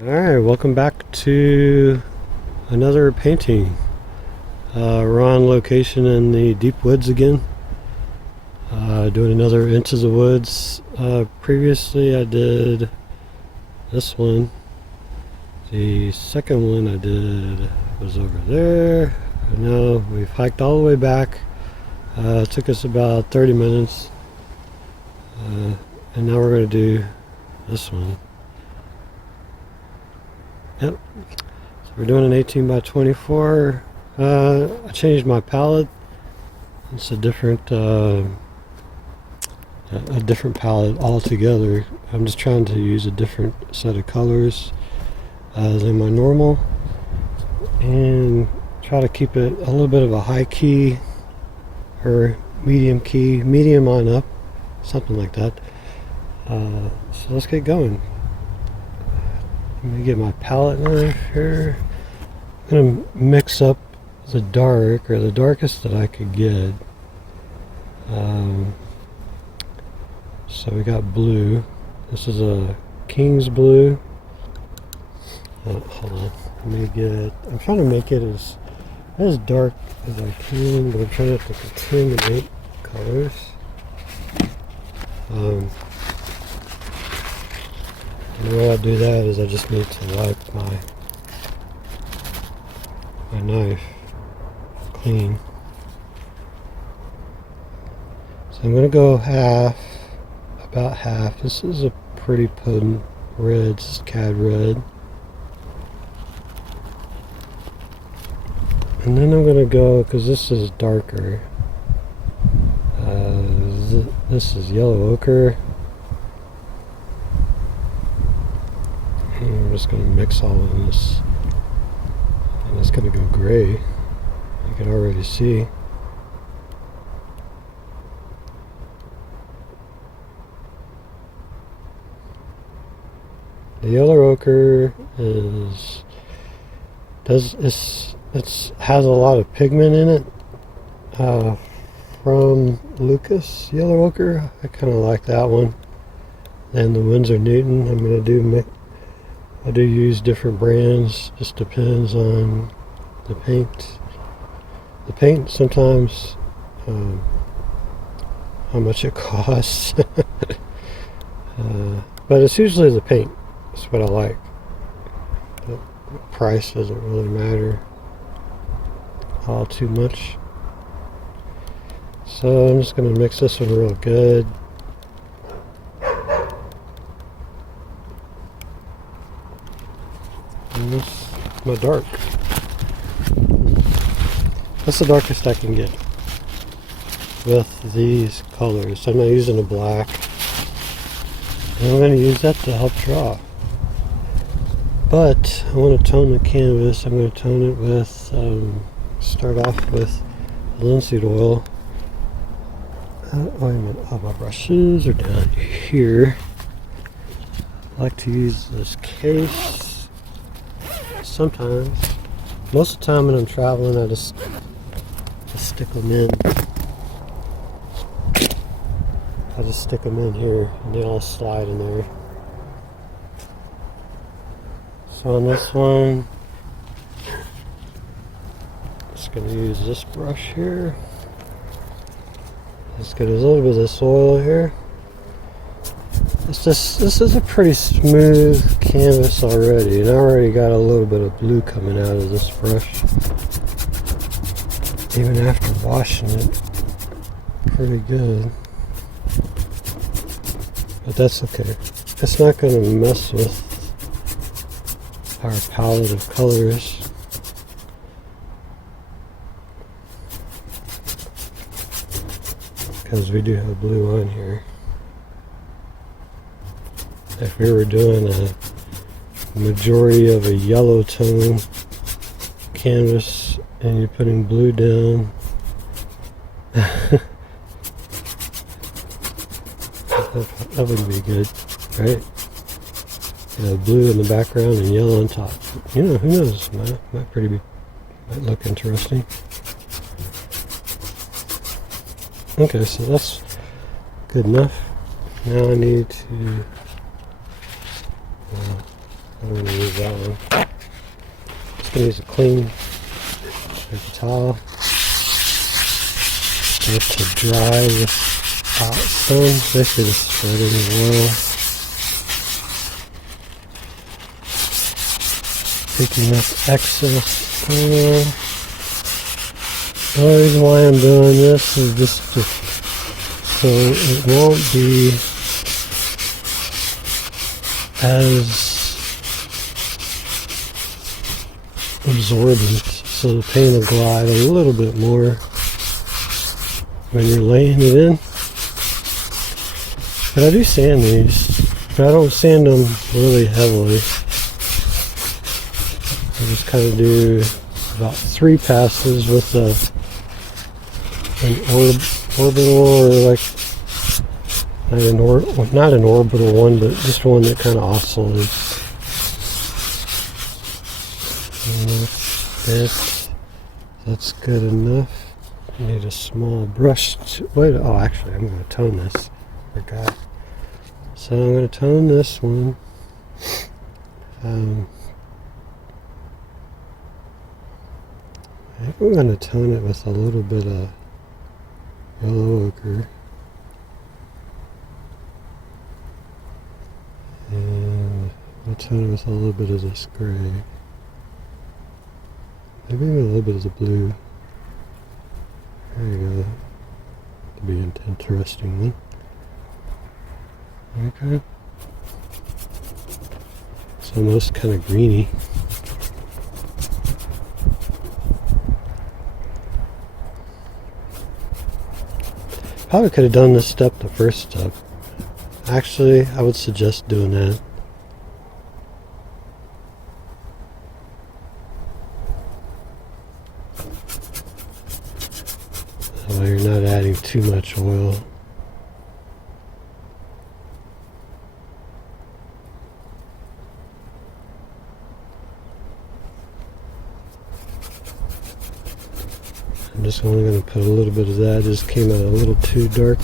Alright, welcome back to another painting. We're on location in the deep woods again. Doing another Into the Woods. Previously I did this one. The second one I did was over there. And now we've hiked all the way back. It took us about 30 minutes. And now we're going to do this one. Yep. So we're doing an 18 by 24. I changed my palette. It's a different palette altogether. I'm just trying to use a different set of colors than my normal, and try to keep it a little bit of a high key or medium on up, something like that. So let's get going. Let me get my palette knife here. I'm going to mix up the dark, or the darkest that I could get. So we got blue. This is a King's blue. Hold on. I'm trying to make it as dark as I can, but I'm trying not to contaminate colors. And the way I do that is I just need to wipe my knife clean. So I'm going to go about half. This is a pretty potent red. This is cad red. And then I'm going to go, because this is darker, this is yellow ochre. I'm just going to mix all of this, and it's going to go gray. You can already see. The yellow ochre has a lot of pigment in it. From Lucas yellow ochre, I kind of like that one. And the Winsor Newton, I'm going to do. I do use different brands, just depends on the paint. The paint sometimes, how much it costs. But it's usually the paint. That's what I like. The price doesn't really matter all too much. So I'm just going to mix this one real good. And this is my dark. That's the darkest I can get with these colors. I'm not using a black. And I'm going to use that to help draw. But I want to tone the canvas. I'm going to tone it with, start off with linseed oil. Wait a minute, all my brushes are down here. I like to use this case. Sometimes, most of the time when I'm traveling, I just stick them in. I just stick them in here, and they all slide in there. So on this one, I'm just going to use this brush here. Let's get a little bit of this oil here. This is a pretty smooth canvas already, and I already got a little bit of blue coming out of this brush. Even after washing it, pretty good. But that's okay. It's not going to mess with our palette of colors. Because we do have blue on here. If we were doing a majority of a yellow tone canvas and you're putting blue down, that wouldn't be good, right? You know, blue in the background and yellow on top. You know, who knows? Might look interesting. Okay, so that's good enough. Now I need to I'm going to use that one. Just going to use a clean paper towel. Get to dry without sun. Basically just shredding the oil. Taking up excess oil. The only reason why I'm doing this is just so it won't be as absorbent, so the paint will glide a little bit more when you're laying it in. But I do sand these, but I don't sand them really heavily. I just kind of do about 3 passes with an orbital, or like not an orbital one, but just one that kind of oscillates. That's good enough. I need a small brush. Actually, I'm going to tone this. Forgot. So I'm going to tone this one. I think I'm going to tone it with a little bit of yellow ochre. And I'll tone it with a little bit of this gray. Maybe even a little bit of the blue. There you go. That'll be an interesting one. Okay. It's almost kind of greeny. Probably could have done this step the first step. Actually, I would suggest doing that. That way you're not adding too much oil. I'm just only going to put a little bit of that. It just came out a little too dark.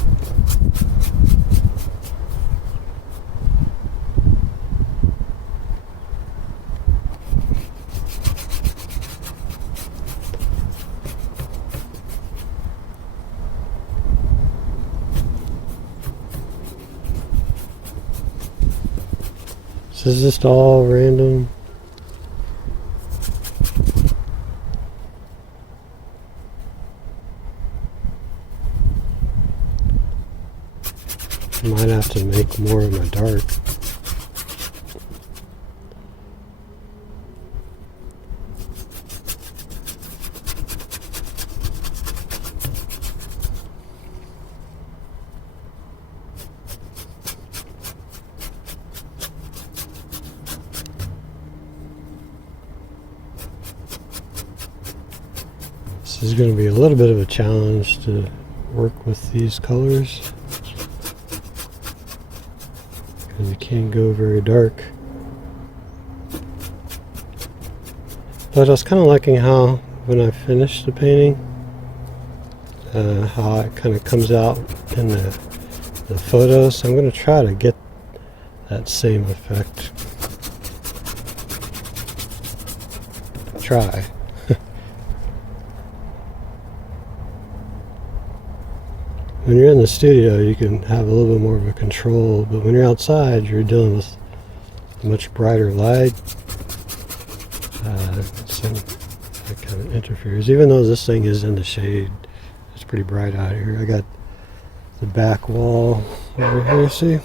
So is this all random? I might have to make more of my dark. This is going to be a little bit of a challenge to work with these colors, because you can't go very dark. But I was kind of liking how when I finish the painting, how it kind of comes out in the photo. So I'm going to try to get that same effect. Try. When you're in the studio, you can have a little bit more of a control, but when you're outside, you're dealing with much brighter light. So that kind of interferes. Even though this thing is in the shade, it's pretty bright out here. I got the back wall over here, see?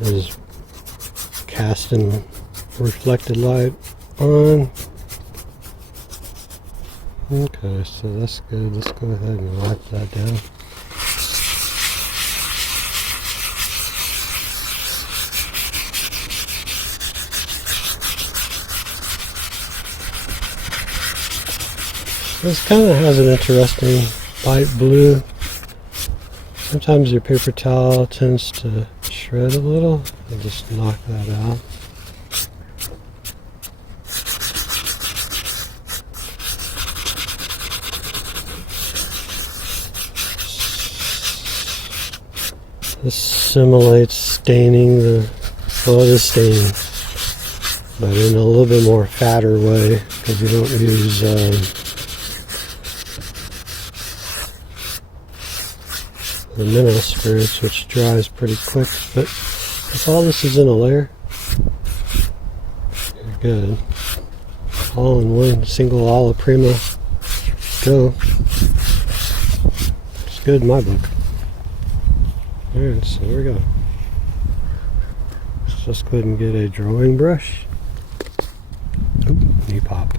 Is casting reflected light on. Okay, so that's good. Let's go ahead and wipe that down. This kind of has an interesting light blue. Sometimes your paper towel tends to shred a little. I'll just knock that out. This simulates staining the, well, it is staining, but in a little bit more fatter way, because you don't use the mineral spirits, which dries pretty quick. But if all this is in a layer, you're good. All in one single alla prima go. It's good in my book. Alright, so there we go. Let's just go ahead and get a drawing brush. Oop, knee pop.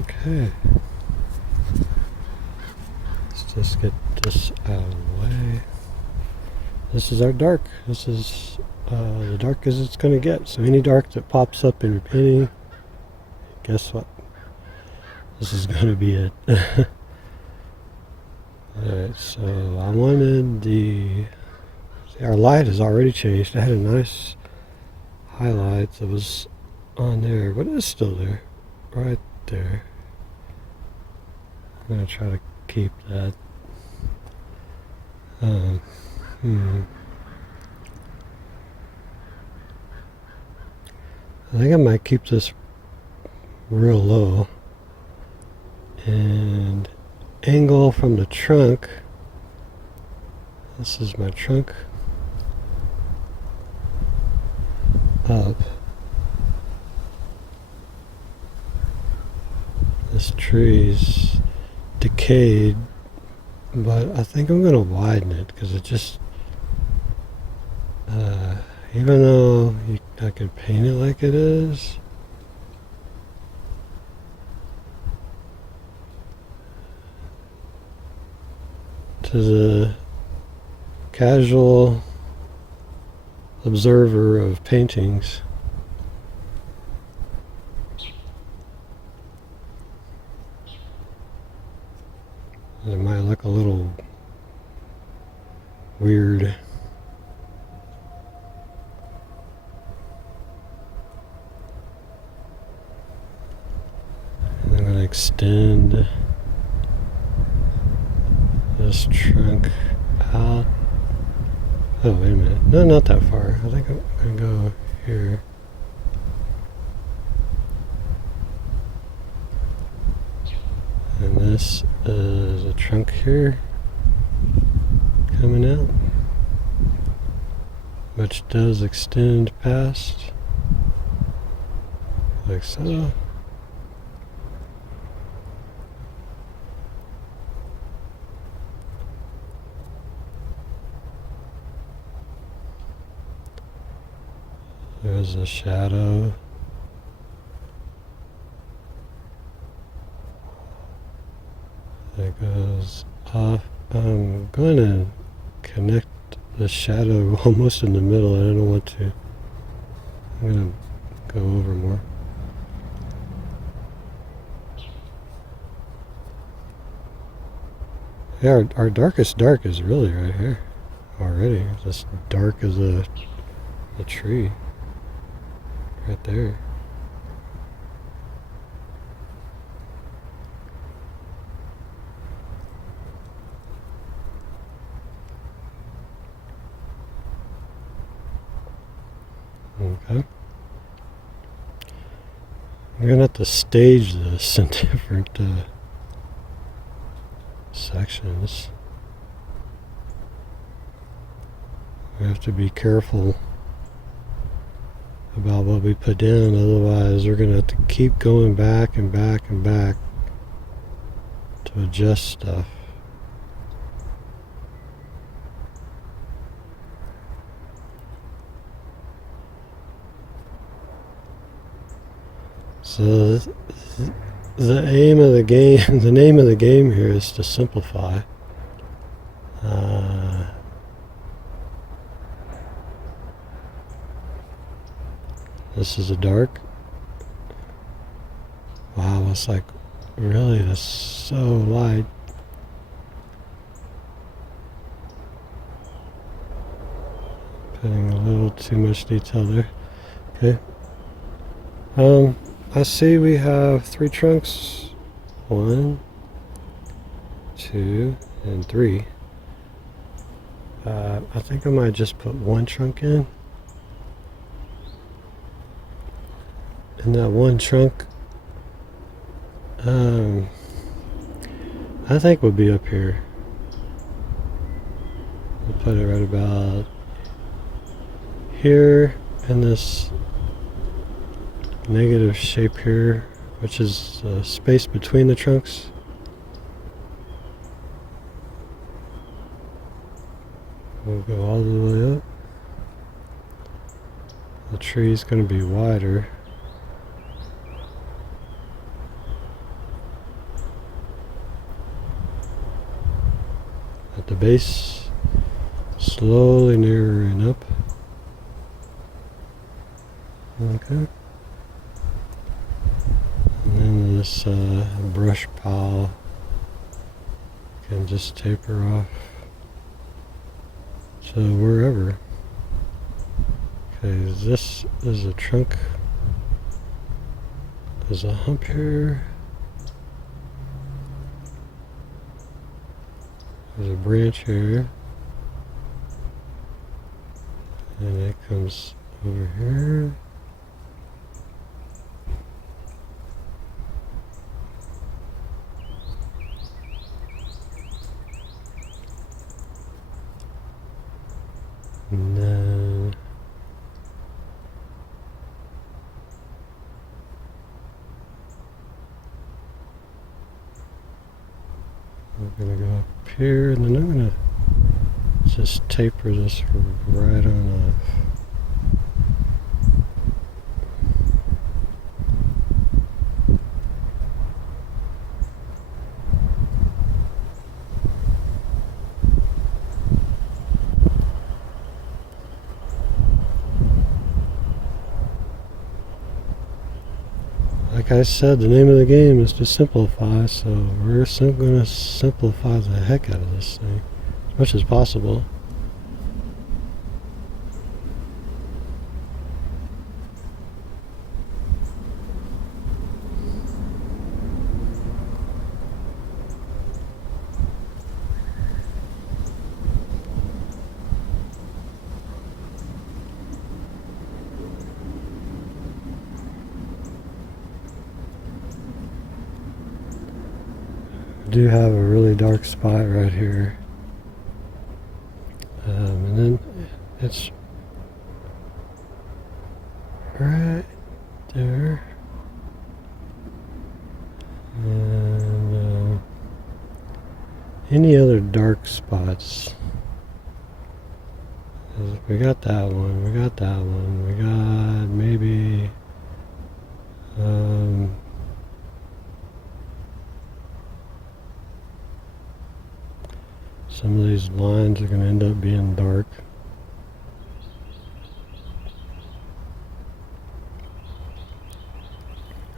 Okay. Let's just get this out of the way. This is our dark. This is the dark as it's going to get. So any dark that pops up in your painting, guess what? This is going to be it. Alright, so I wanted the... See, our light has already changed. I had a nice highlight that was on there, but it's still there. Right there. I'm going to try to keep that. I think I might keep this real low and angle from the trunk. This is my trunk up. This tree's decayed, but I think I'm going to widen it because it just even though I could paint it like it is, to the casual observer of paintings, it might look a little weird. And I'm going to extend this trunk out. Oh, wait a minute. No, not that far. I think I'm going to go here. And this is a trunk here coming out, which does extend past, like so. There's a shadow. That goes off. I'm going to connect the shadow almost in the middle. I don't want to. I'm going to go over more. Yeah, our darkest dark is really right here already. This dark as a tree right there. Okay. We're going to have to stage this in different sections. We have to be careful about what we put in, otherwise we're going to have to keep going back and back and back to adjust stuff. So the aim of the game, the name of the game here is to simplify. This is a dark. Wow, it's like really that's so light. Putting a little too much detail there. Okay. I see we have 3 trunks. 1, 2, and 3. I think I might just put one trunk in. And that one trunk, I think would be up here. We'll put it right about here in this negative shape here, which is space between the trunks. We'll go all the way up. The tree's going to be wider. At the base, slowly narrowing up. Okay. And then this brush pile can just taper off to wherever. Okay, this is a trunk. There's a hump here. There's a branch here. And it comes over here. And then we're going to go up here, and then I'm going to just taper this right on off. Like I said, the name of the game is to simplify, so we're going to simplify the heck out of this thing as much as possible. Do have a really dark spot right here, and then it's right there, and any other dark spots? We got that one, we got that one, we got maybe some of these lines are going to end up being dark.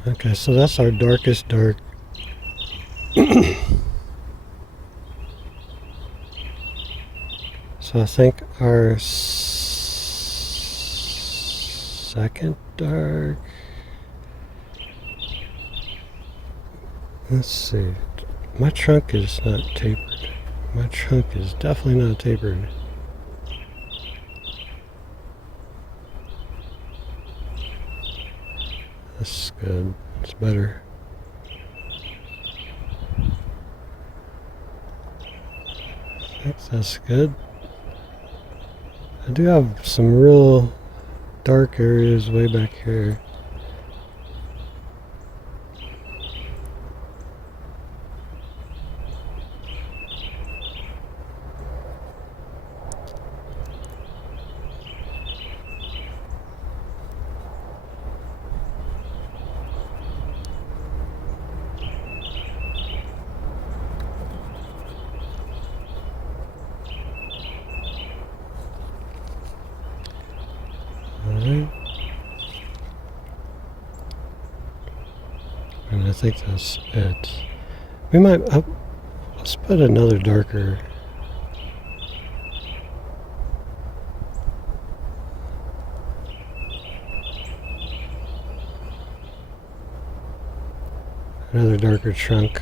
Okay, so that's our darkest dark. So I think our second dark, let's see, my trunk is not tapered. My trunk is definitely not tapered. That's good. It's better. I think that's good. I do have some real dark areas way back here. Alright. And I think that's it. We might, let's put another darker. Another darker trunk.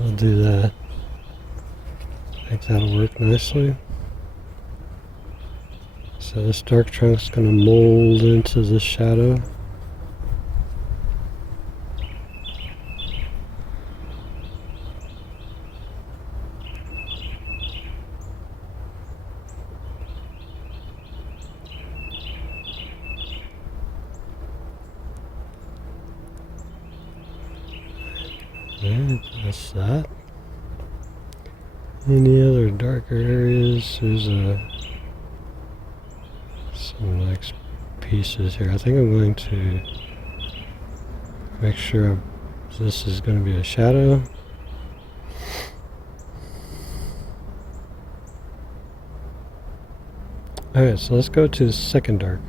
I'll do that. I think that'll work nicely. So this dark chunk's going to mold into the shadow. Alright, that's that. Any other darker areas? There's some nice pieces here. I think I'm going to make sure this is going to be a shadow. Alright, so let's go to the second dark.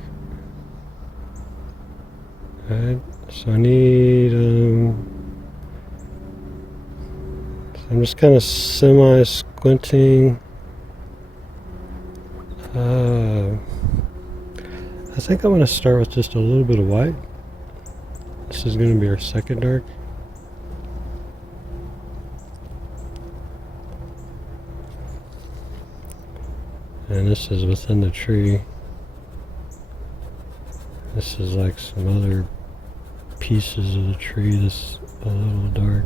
Alright, so I need I'm just kind of semi-squinting. I think I'm going to start with just a little bit of white. This is going to be our second dark. And this is within the tree. This is like some other pieces of the tree that's a little dark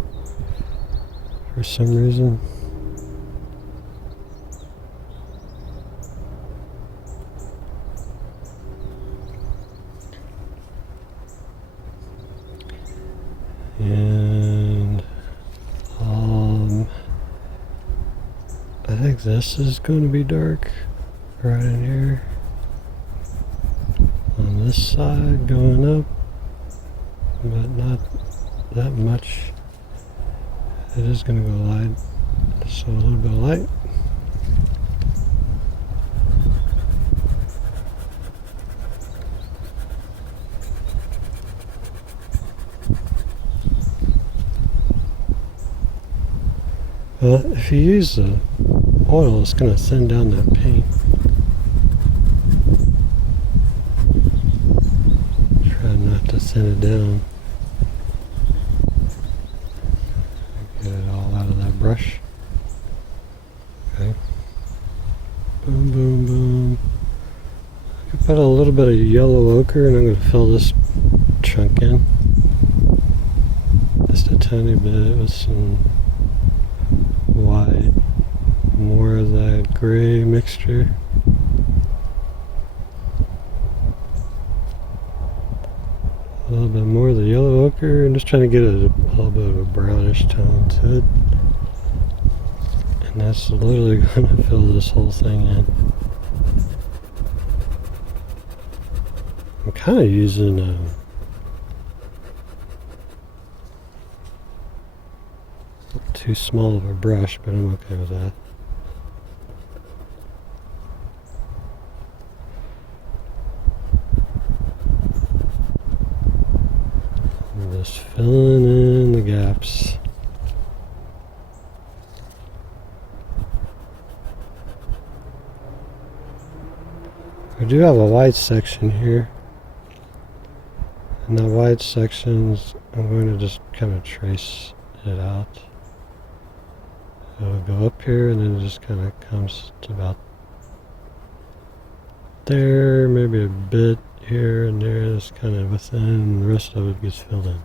for some reason. And I think this is going to be dark right in here. On this side going up, but not that much. It is going to go light, so a little bit of light. Well, if you use the oil, it's going to thin down that paint. Try not to thin it down. Get it all out of that brush. Okay. Boom, boom, boom. I could put a little bit of yellow ochre, and I'm going to fill this chunk in. Just a tiny bit with some white, more of that gray mixture. A little bit more of the yellow ochre, and just trying to get a little bit of a brownish tone to it. And that's literally going to fill this whole thing in. I'm kind of using too small of a brush, but I'm okay with that. I'm just filling in the gaps. I do have a white section here. And that white sections, I'm going to just kind of trace it out. It'll go up here, and then it just kind of comes to about there, maybe a bit here and there. That's kind of within, and the rest of it gets filled in.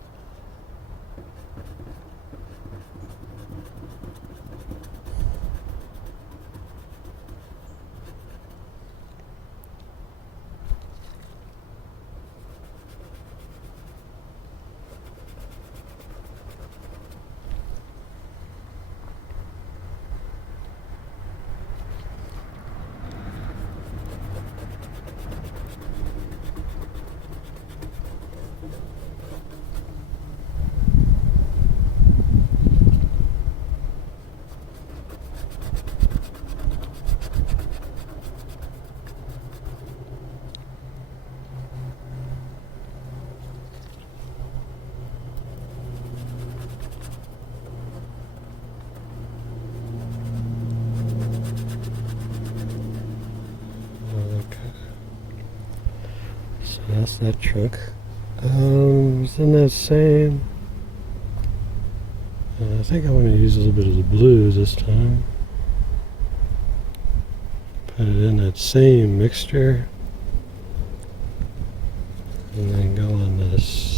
That's that trunk. Within that same I think I want to use a little bit of the blue this time. Put it in that same mixture. And then go on this.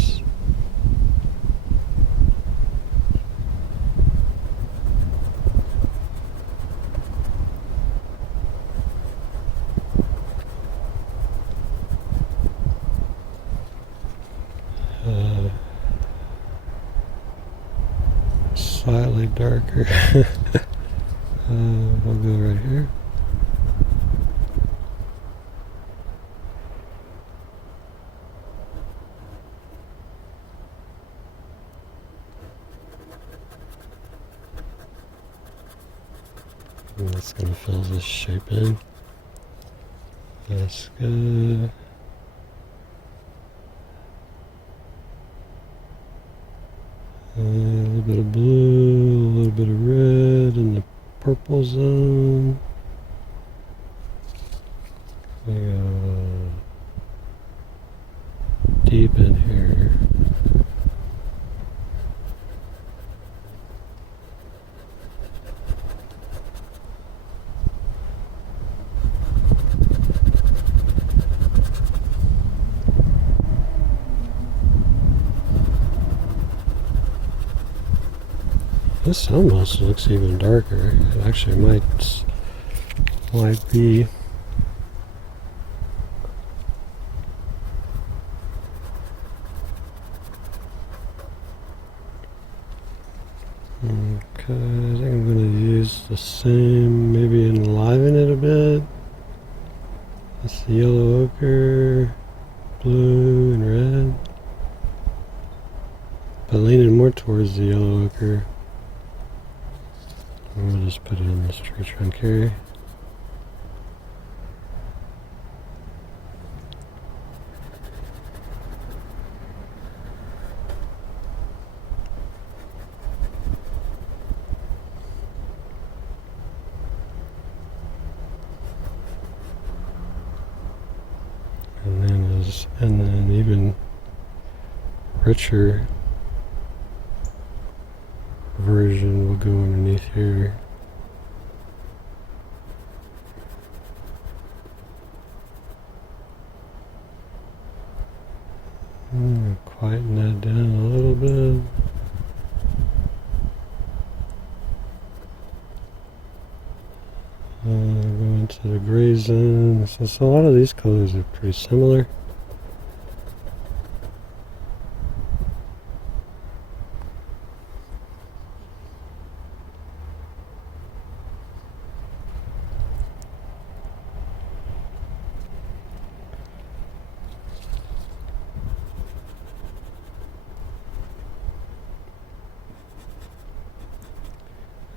Slightly darker. We'll go right here. And that's going to fill this shape in. That's good. A little bit of blue, a little bit of red in the purple zone. We go deep in here. This almost looks even darker. It actually might be. Okay, I think I'm going to use the same, maybe enliven it a bit. That's the yellow ochre, blue and red. But leaning more towards the yellow ochre. We'll just put it in this tree trunk here. And then even richer version will go underneath here. Quieten that down a little bit. Go into the gray zone. So a lot of these colors are pretty similar.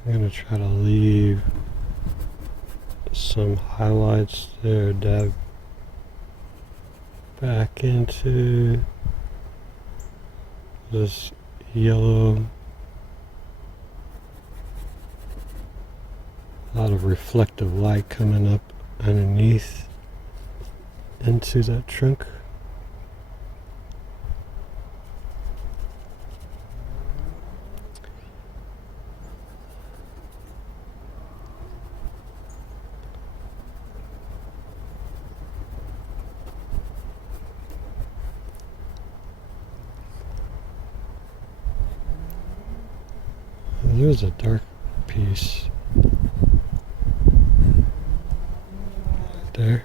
I'm going to try to leave some highlights there, dab back into this yellow. A lot of reflective light coming up underneath into that trunk. There's a dark piece right there.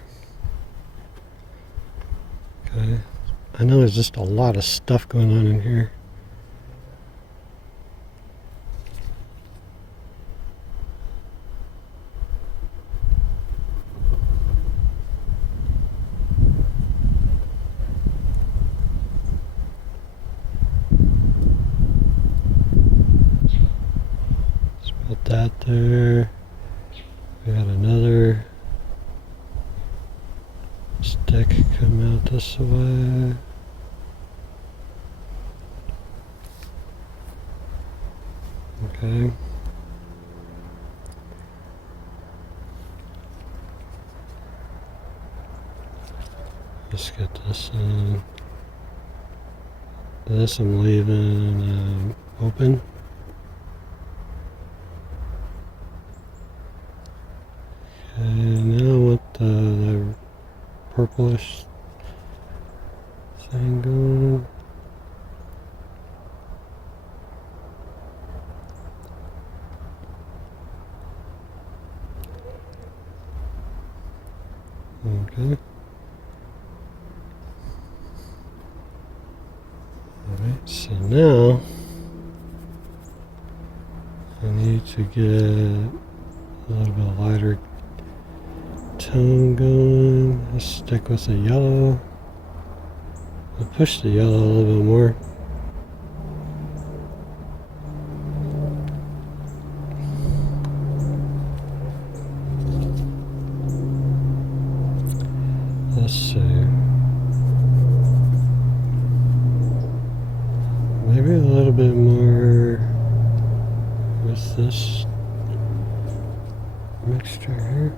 Okay. I know there's just a lot of stuff going on in here. That there. We got another stick come out this way. Okay. Let's get this in. This I'm leaving open. yellowish thing going. Okay. Alright, so now I need to get a little bit lighter tone going. Let's stick with the yellow. I'll push the yellow a little bit more. Let's see. Maybe a little bit more with this mixture here.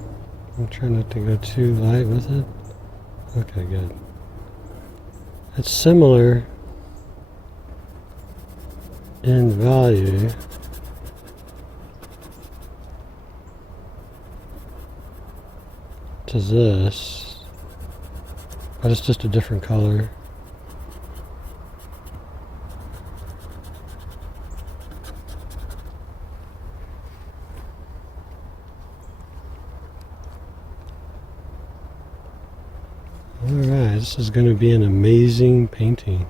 I'm trying not to go too light with it. Okay, good. It's similar in value to this, but it's just a different color. Alright, this is going to be an amazing painting.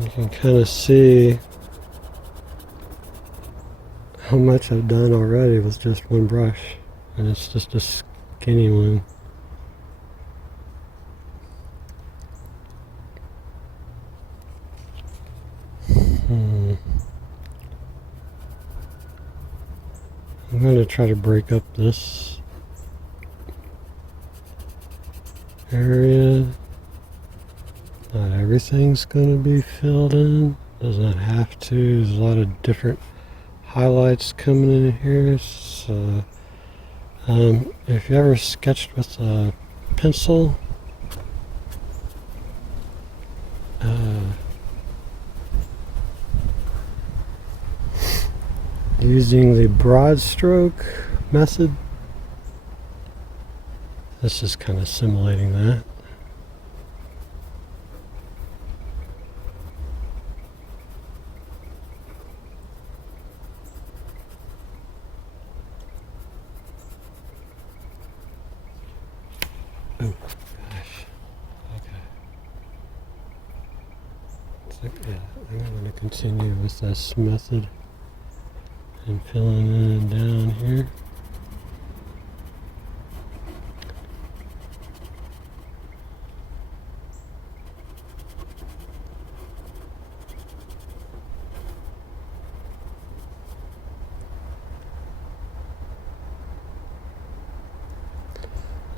You can kind of see how much I've done already with just one brush, and it's just a skinny one. I'm going to try to break up this area. Not everything's going to be filled in. Does not have to. There's a lot of different highlights coming in here. So, if you ever sketched with a pencil, using the broad stroke method, this is kind of simulating that. Oh gosh. Okay. So, yeah, I'm going to continue with this method and filling in down here.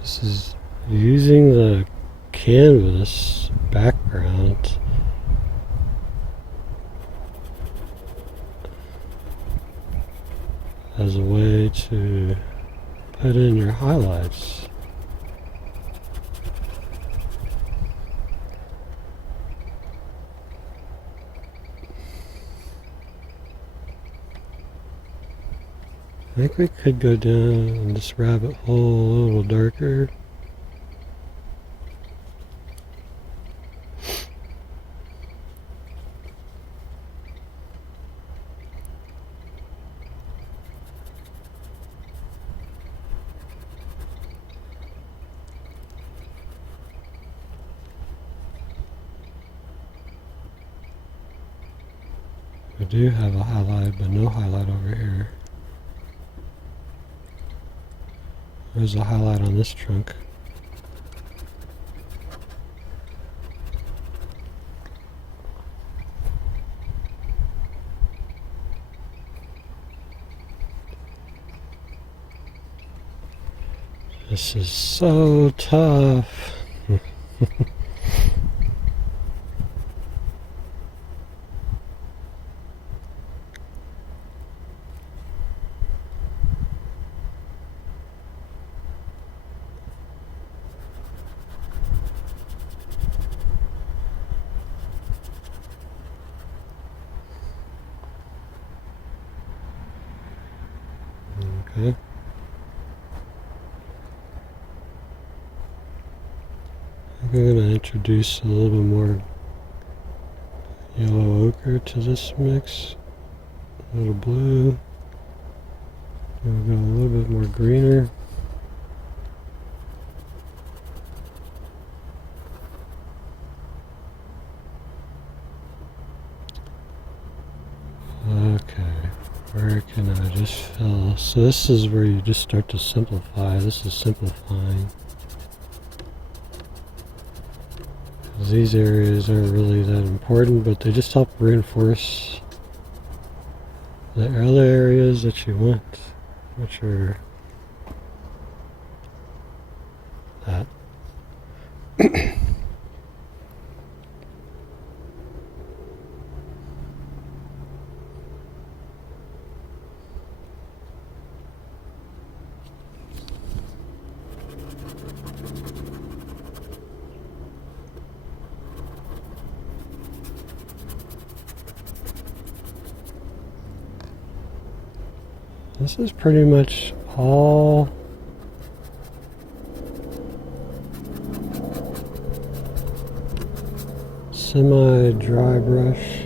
This is using the canvas background as a way to put in your highlights. I think we could go down this rabbit hole a little darker. We do have a highlight, but no highlight over here. There's a highlight on this trunk. This is so tough. We're going to introduce a little bit more yellow ochre to this mix. A little blue. We'll go a little bit more greener. Okay, where can I just fill? So this is where you just start to simplify. This is simplifying. These areas aren't really that important, but they just help reinforce the other areas that you want, which are that. This is pretty much all semi-dry brush.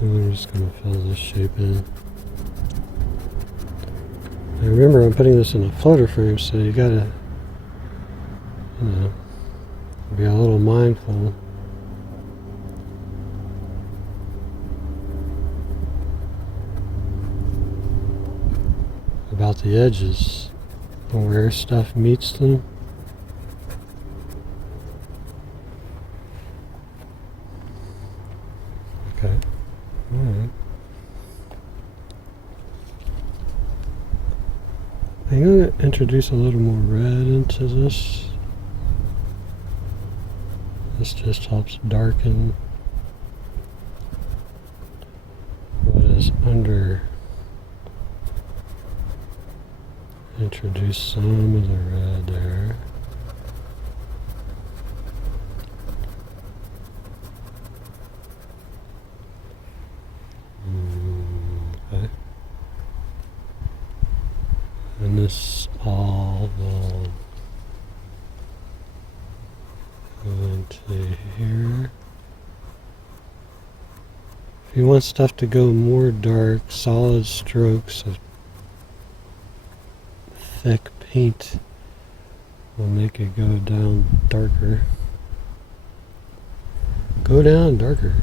And I'm just going to fill this shape in. And remember, I'm putting this in a floater frame, so you gotta, be a little mindful. About the edges, where stuff meets them. Okay. Alright. I'm going to introduce a little more red into this. This just helps darken what is under. Introduce some of the red there. Okay. And this all will go into here. If you want stuff to go more dark, solid strokes of thick paint will make it go down darker. Go down darker.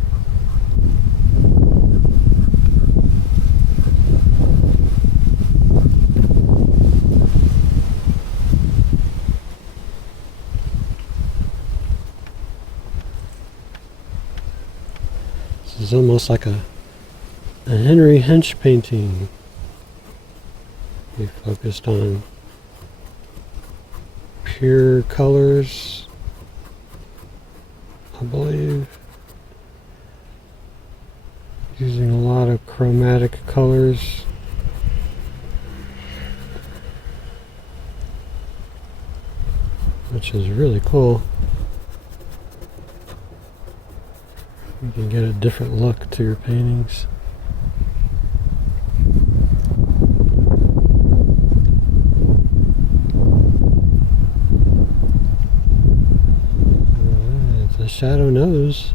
This is almost like a Henry Hench painting. We focused on pure colors, I believe, using a lot of chromatic colors. Which is really cool. You can get a different look to your paintings. The shadow knows.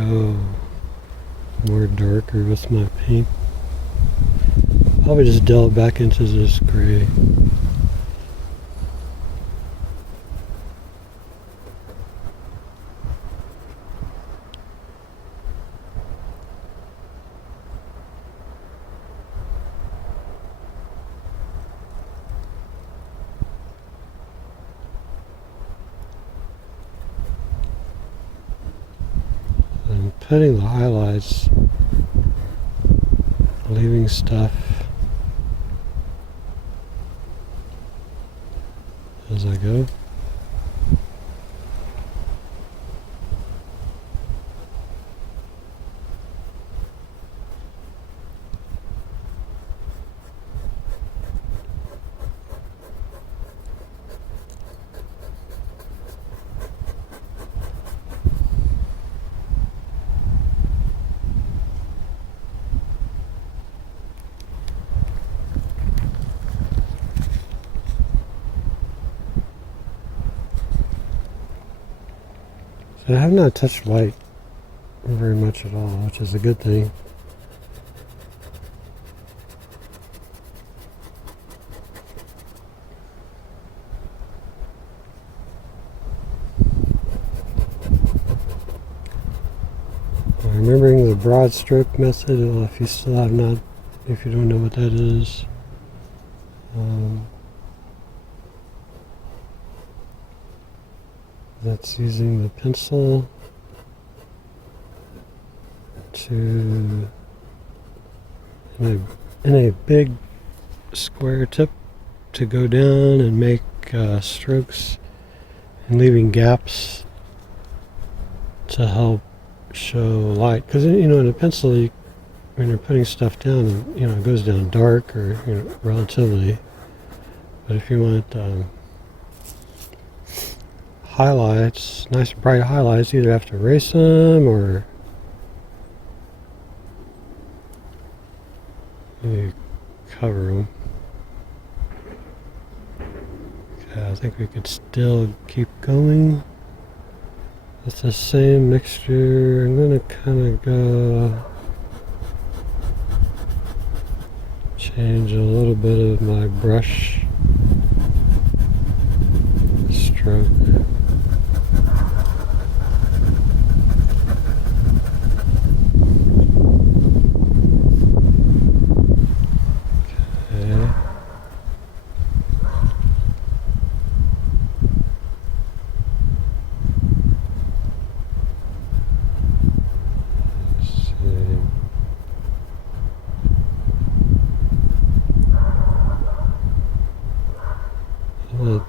go more darker with my paint. Probably just delve back into this gray. I'm putting the highlights, leaving stuff as I go. So I have not touched white very much at all, which is a good thing. Remembering the broad stroke method, if you still have not, if you don't know what that is. That's using the pencil to, in a big square tip, to go down and make strokes, and leaving gaps to help show light. Because in a pencil, when you're putting stuff down, it goes down dark or relatively. But if you want highlights, nice bright highlights, you either have to erase them or you cover them. Okay, I think we could still keep going with the same mixture. I'm going to kind of go change a little bit of my brush stroke.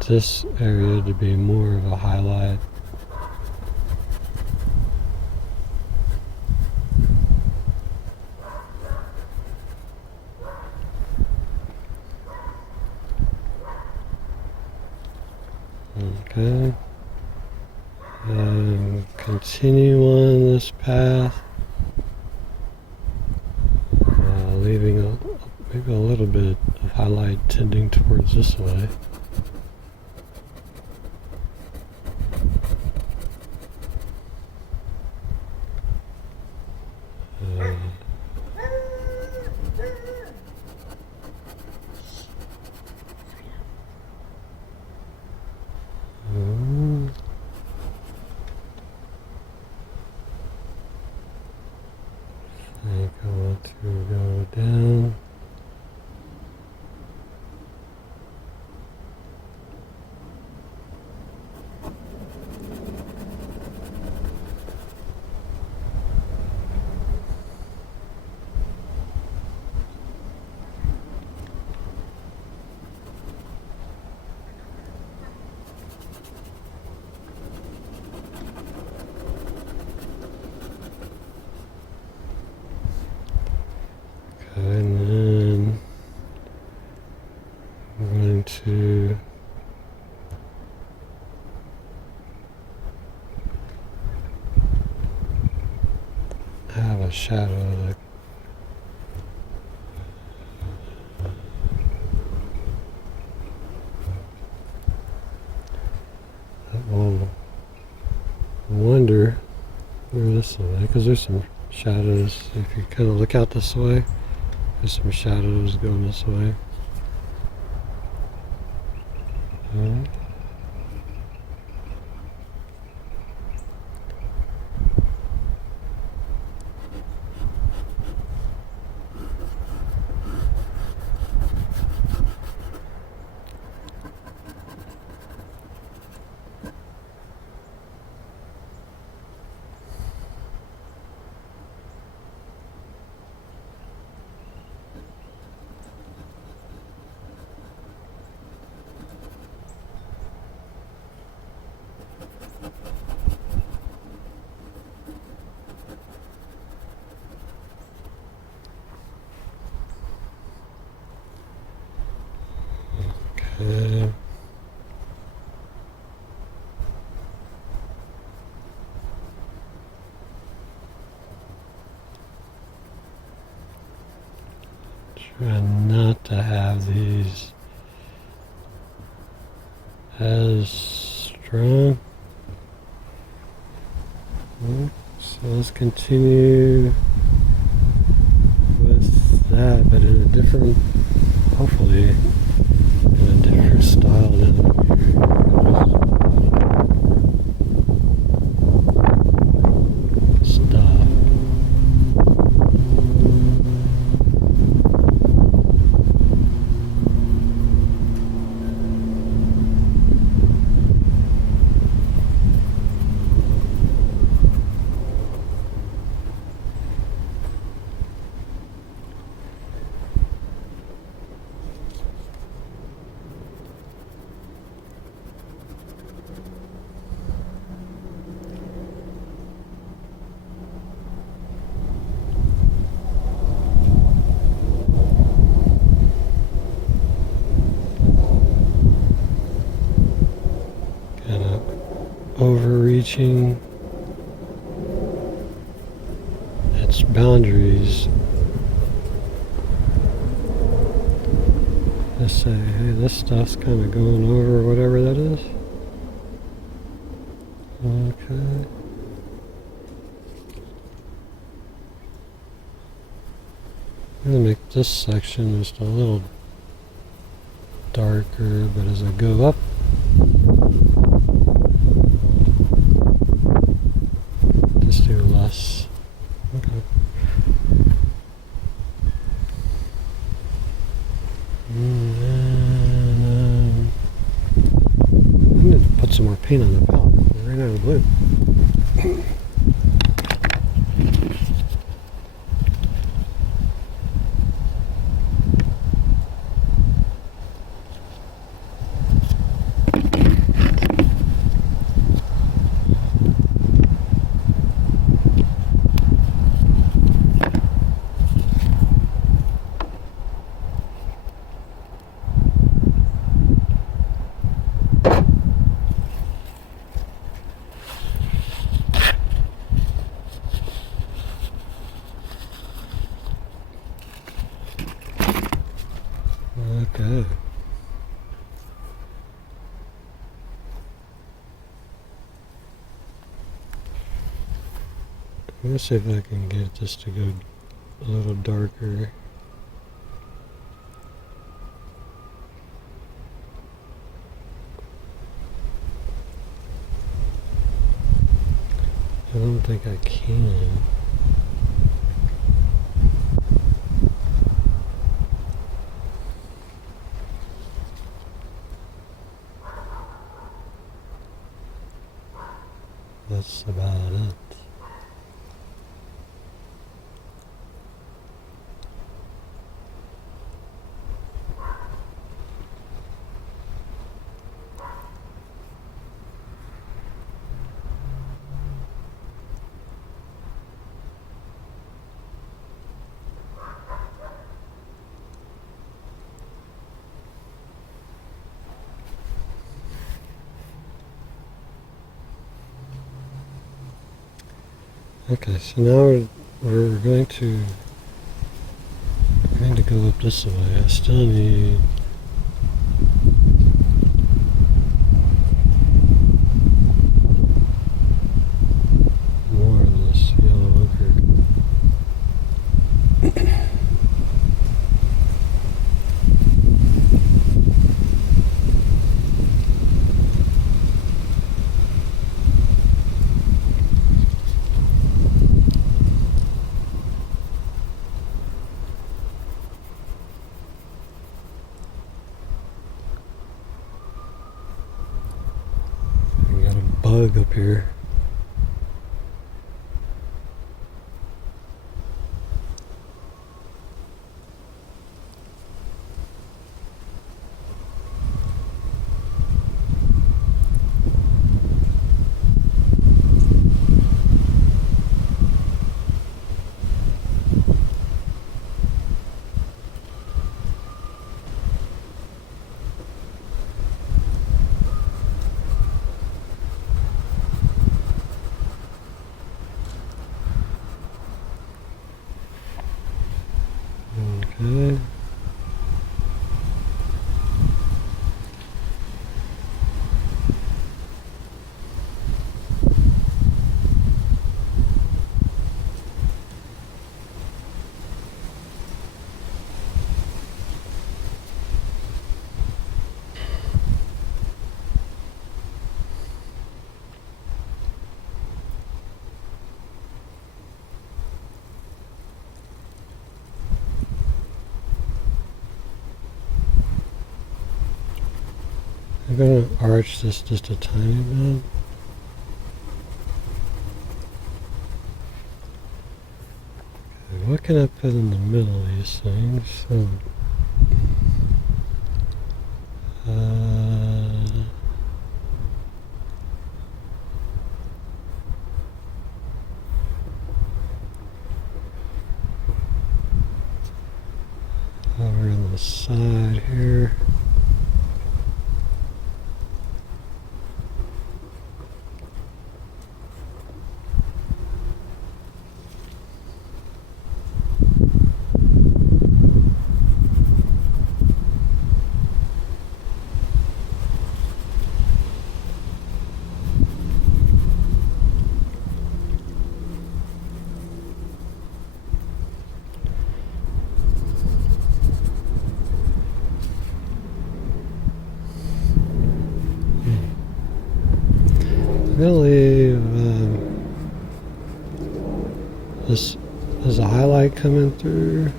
This area to be more of a highlight. Okay. And continue on this path, leaving maybe a little bit of highlight tending towards this way. I think I want to go down. And then I'm going to have a shadow that will wonder where this will make. because there's some shadows. If you kind of look out this way, there's some shadows going this way. Alright. Okay. Try not to have these as strong. So let's continue with that, but in a different, hopefully, in a different style than stuff. Overreaching its boundaries. Just say, hey, this stuff's kind of going over whatever that is. Okay. I'm going to make this section just a little darker, but as I go up, just do less. Okay. And then, I need to put some more paint on the palette. I ran out of glue. Okay. I'm going to see if I can get this to go a little darker. I don't think I can. That's about it. Okay, so now we're going to go up this way. I still need more of this yellow. bug up here. Okay. I'm going to arch this just a tiny bit. Okay, what can I put in the middle of these things? Over on the side here. I'm going to leave this as a highlight coming through.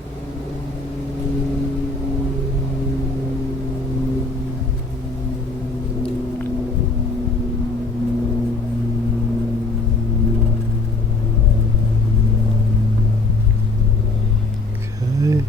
Okay.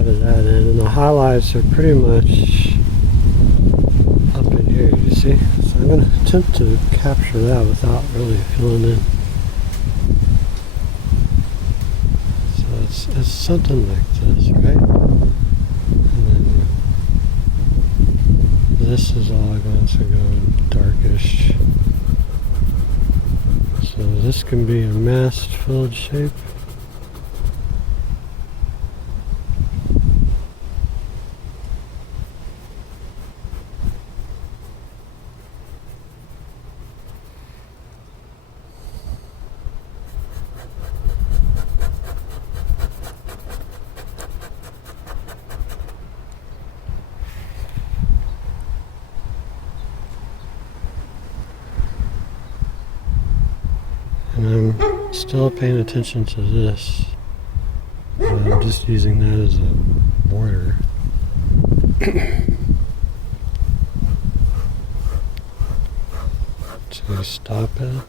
Of that in, and the highlights are pretty much up in here, you see? So I'm going to attempt to capture that without really filling in. So it's something like this, right? And then this is all going to go darkish. So this can be a masked filled shape. And I'm still paying attention to this. I'm just using that as a border. To stop it.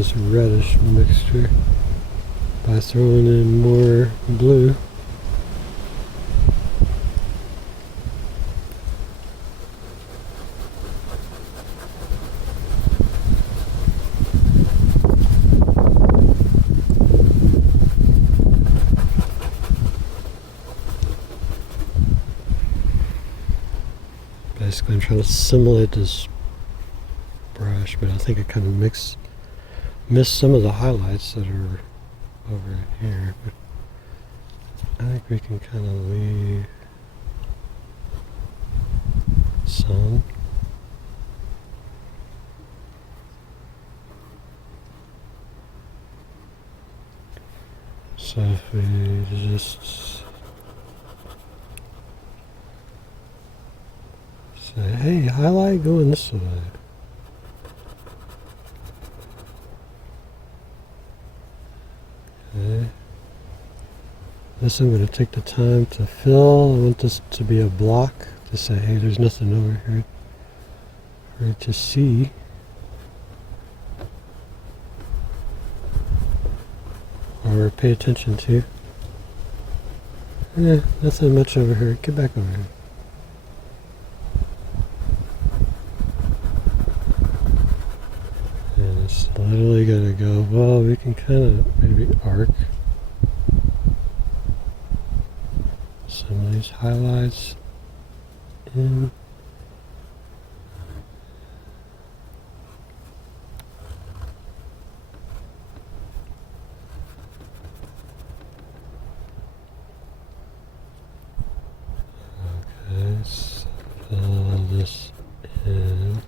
this reddish mixture by throwing in more blue. Basically, I'm trying to simulate this brush, but I think I kind of missed some of the highlights that are over here. But I think we can kind of leave some. So if we just say, hey, highlight going this way. Okay. This I'm going to take the time to fill. I want this to be a block to say, hey, there's nothing over here for you to see. Or pay attention to. Nothing much over here. Get back over here. And it's literally gonna go, well, we can kind of maybe arc some of these highlights in. Let's fill this in.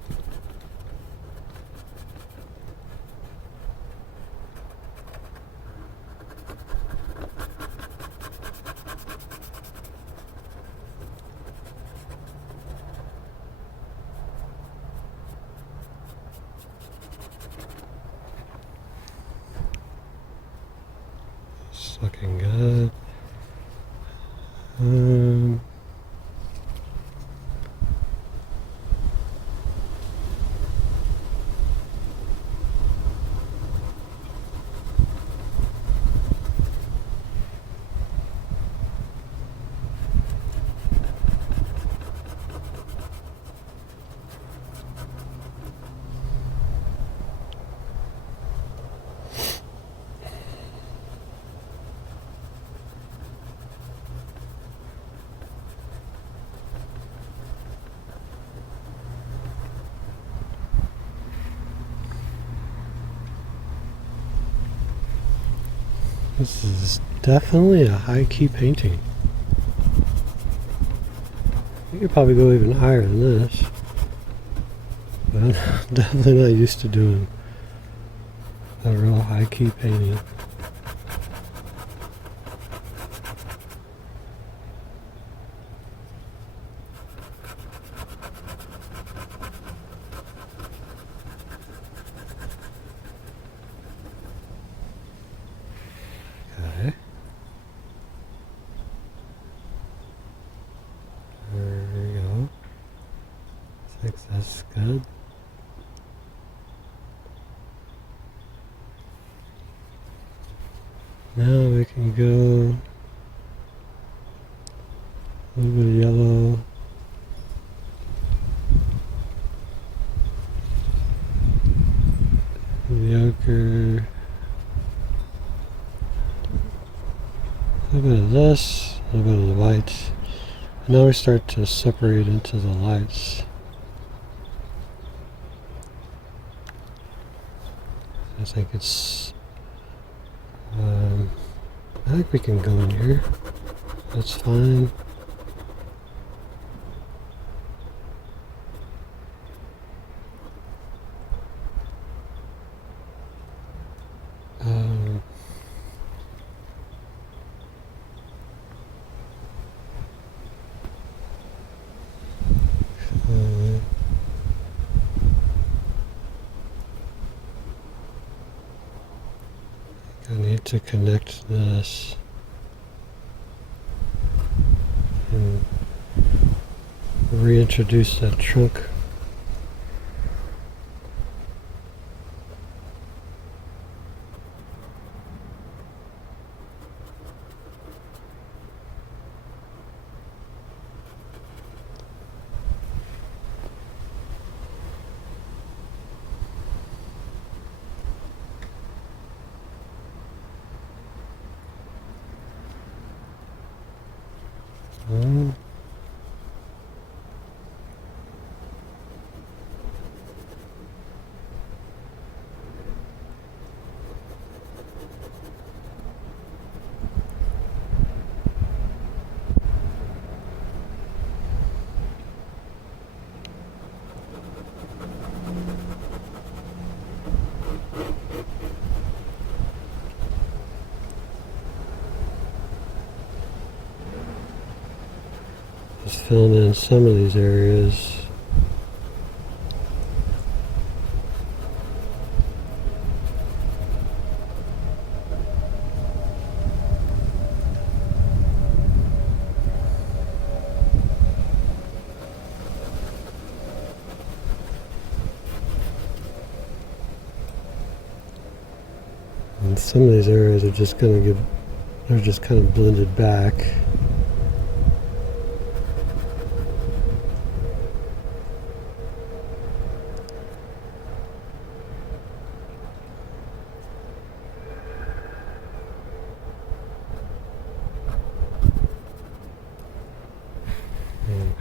It's looking good. This is definitely a high-key painting. You could probably go even higher than this. But I'm definitely not used to doing a real high-key painting. Okay. There we go. I think that's good. Now we can go a little bit of yellow. The ochre. A little bit of this, a little bit of the white. And now we start to separate into the lights. I think it's I think we can go in here. That's fine. I need to connect this and reintroduce that trunk. Mm. Just filling in some of these areas. And some of these areas are just going to get, they're just kind of blended back.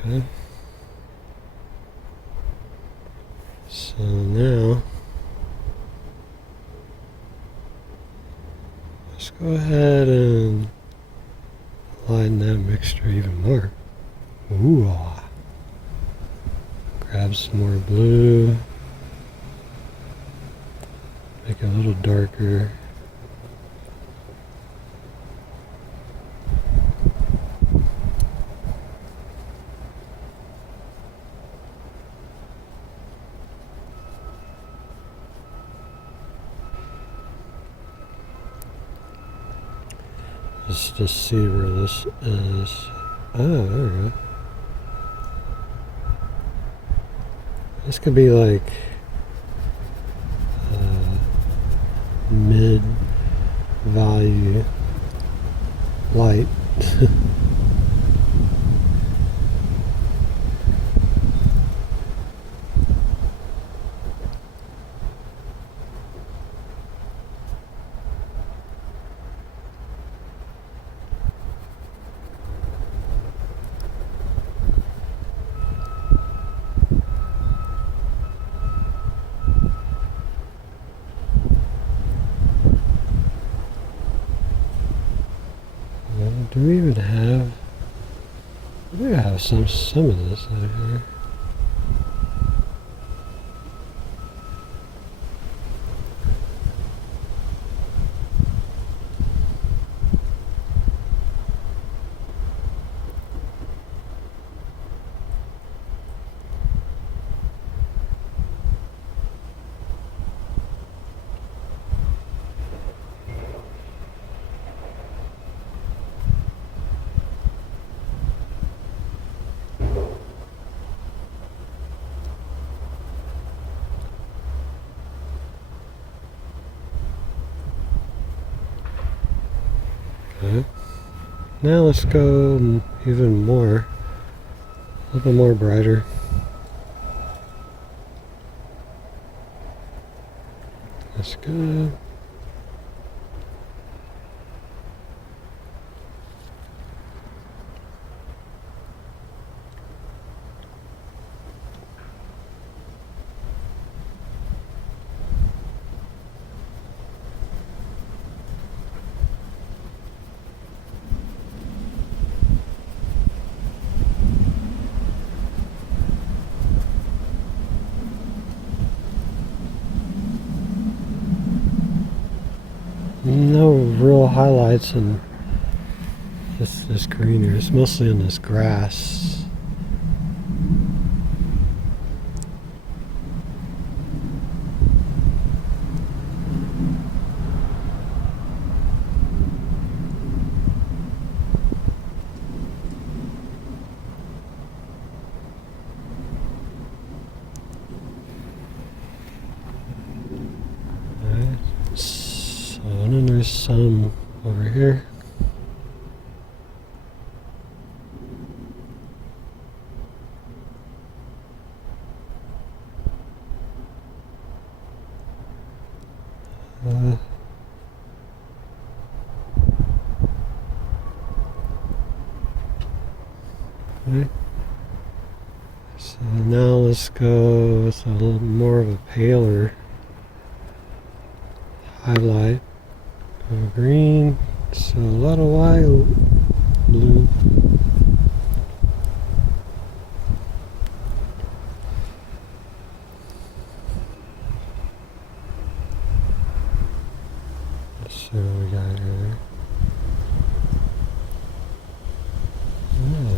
Okay. So now, let's go ahead and lighten that mixture even more. Ooh, ah. Grab some more blue, make it a little darker. Let's just see where this is. Oh, there we go. This could be like mid-value light. Do we even have? We have some of this out here. Okay. Now let's go even more, a little bit more brighter. That's good. No real highlights in this green here. It's mostly in this grass. Alright. So then there's some over here. Okay. So now let's go with a little more of a paler highlight of green. So a lot of white, blue. Let's see what we got here. Yeah.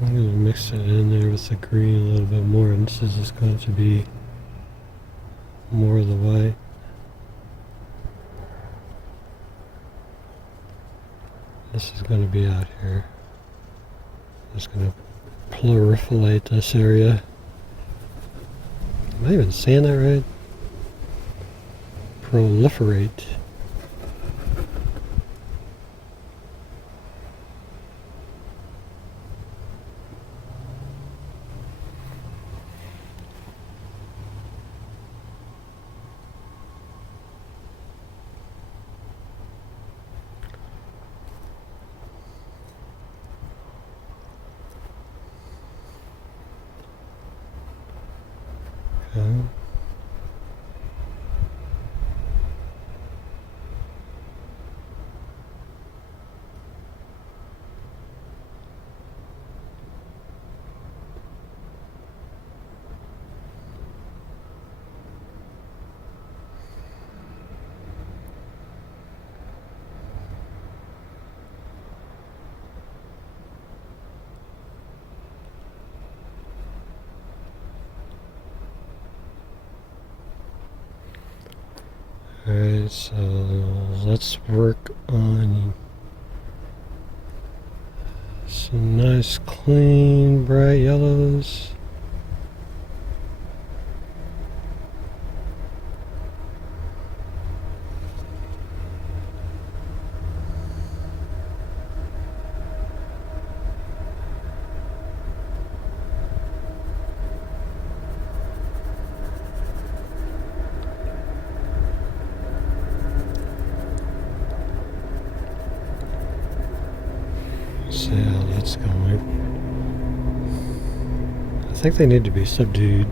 I'm going to mix it in there with the green a little bit more, and this is just going to be more of the white. This is going to be out here. Just going to proliferate this area. Am I even saying that right? Proliferate. Okay. Alright, so let's work on some nice, clean, bright yellows. See how that's going. I think they need to be subdued.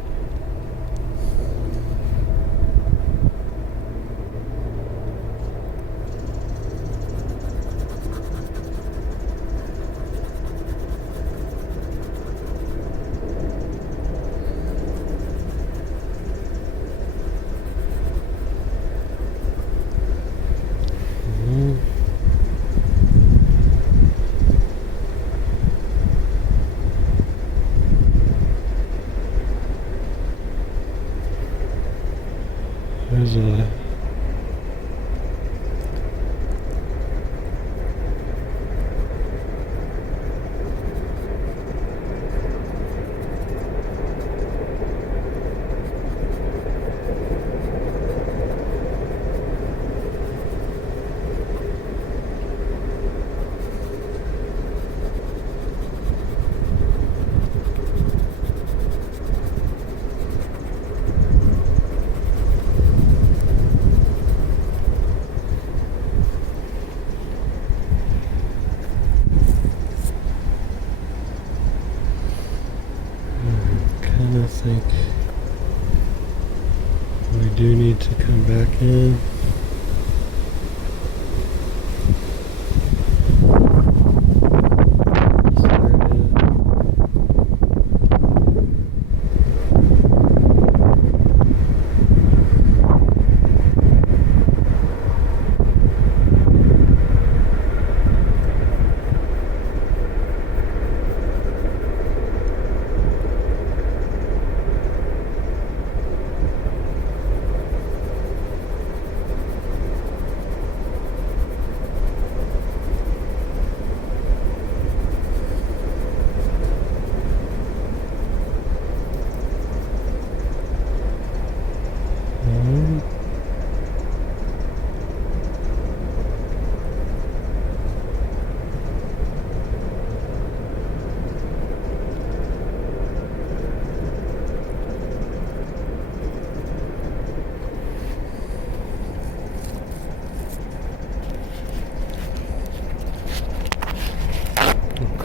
There's a I think we do need to come back in.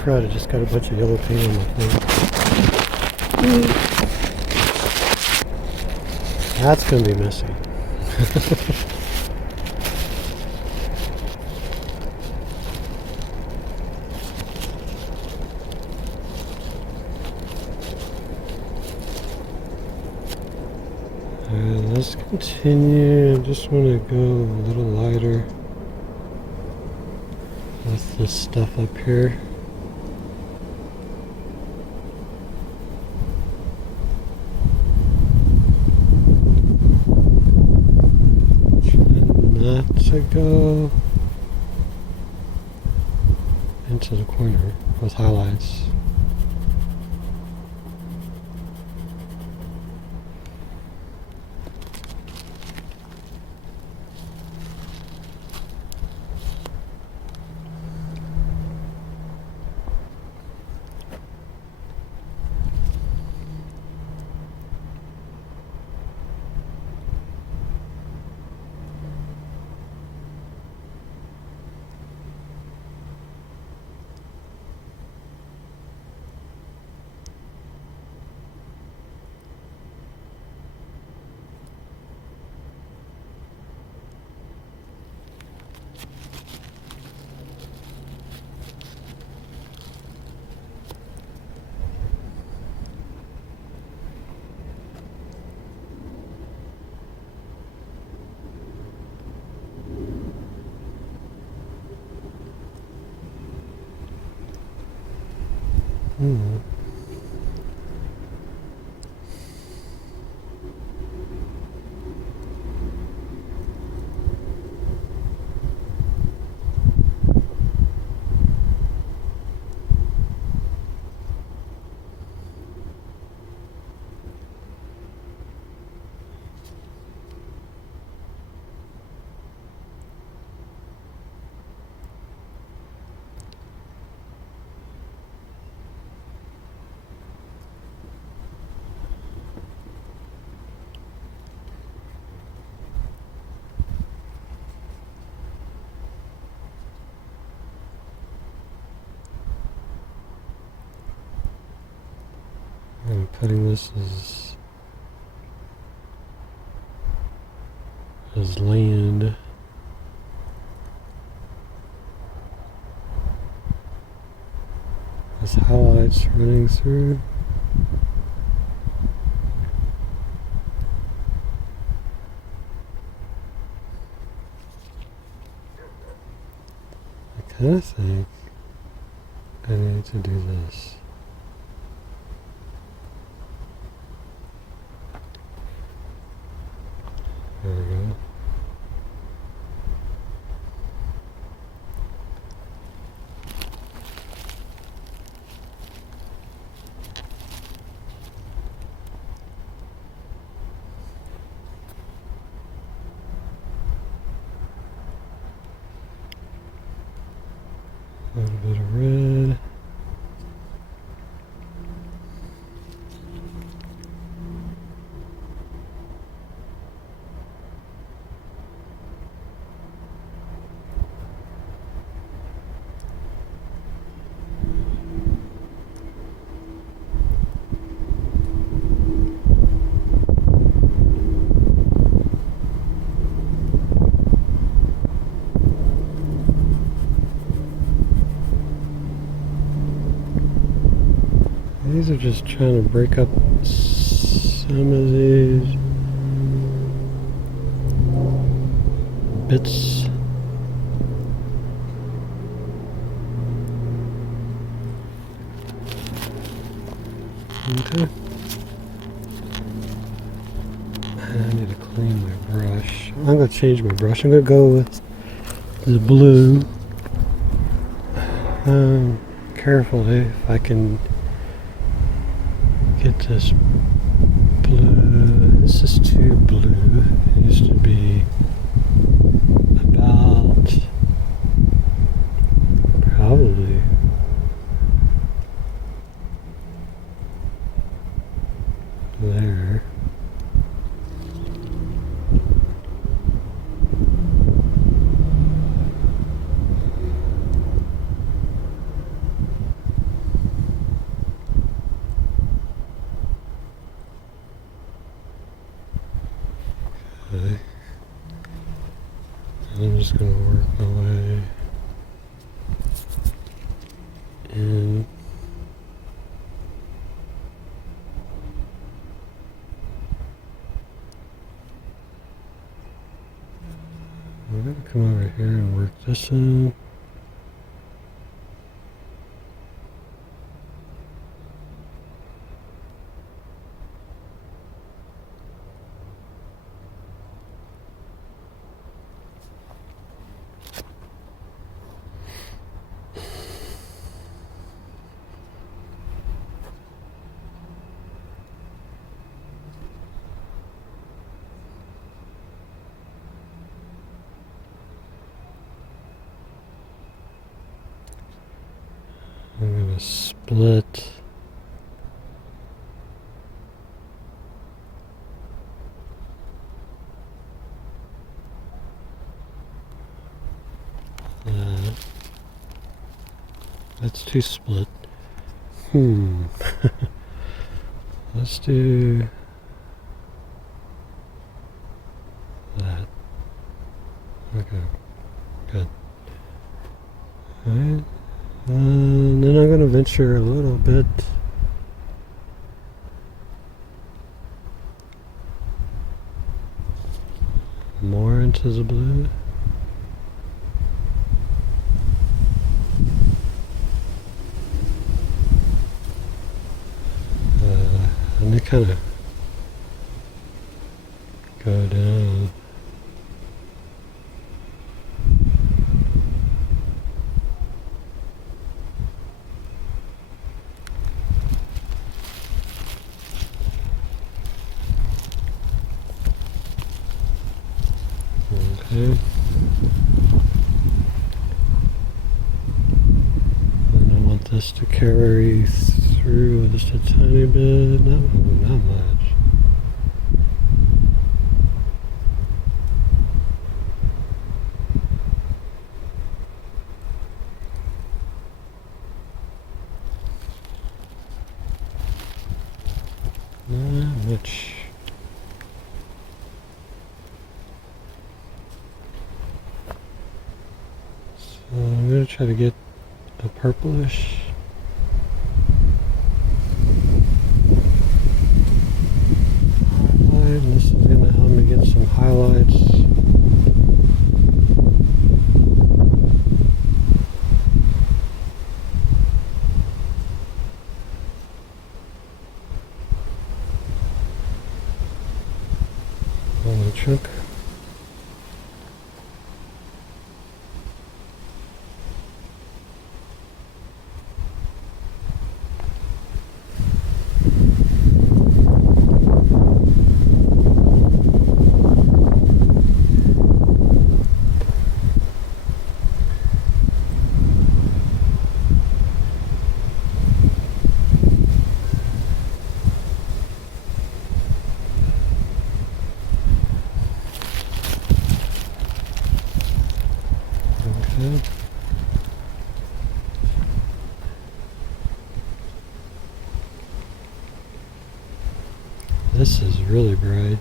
shredded. Just got a bunch of yellow paint on my thing. That's gonna be messy. Alright, let's continue. I just want to go a little lighter with this stuff up here. Try not to go into the corner with highlights. I'm putting this as land. As highlights running through. I kind of think I need to do this. There we go. A little bit of red. These are just trying to break up some of these bits. Okay. I need to clean my brush. I'm going to change my brush. I'm going to go with the blue. Carefully, if I can get this blue. This is too blue. It used to be about probably there. Okay. And I'm just going to work my way in. We're going to come over here and work this in. I'm going to split that. That's too split. Let's do that. Okay, good. Alright. And then I'm going to venture a little bit more into the blue. And they kind of go down. Okay. And I want this to carry through just a tiny bit, not much. Not much. So I'm going to try to get a purplish. Highlight, and this is going to help me get some highlights. On the trunk. Okay. This is really bright.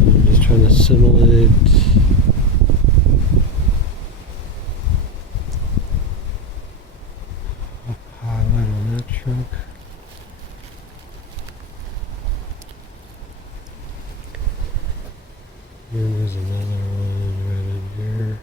I'm just trying to simulate a highlight on that trunk. And there's another one right in here.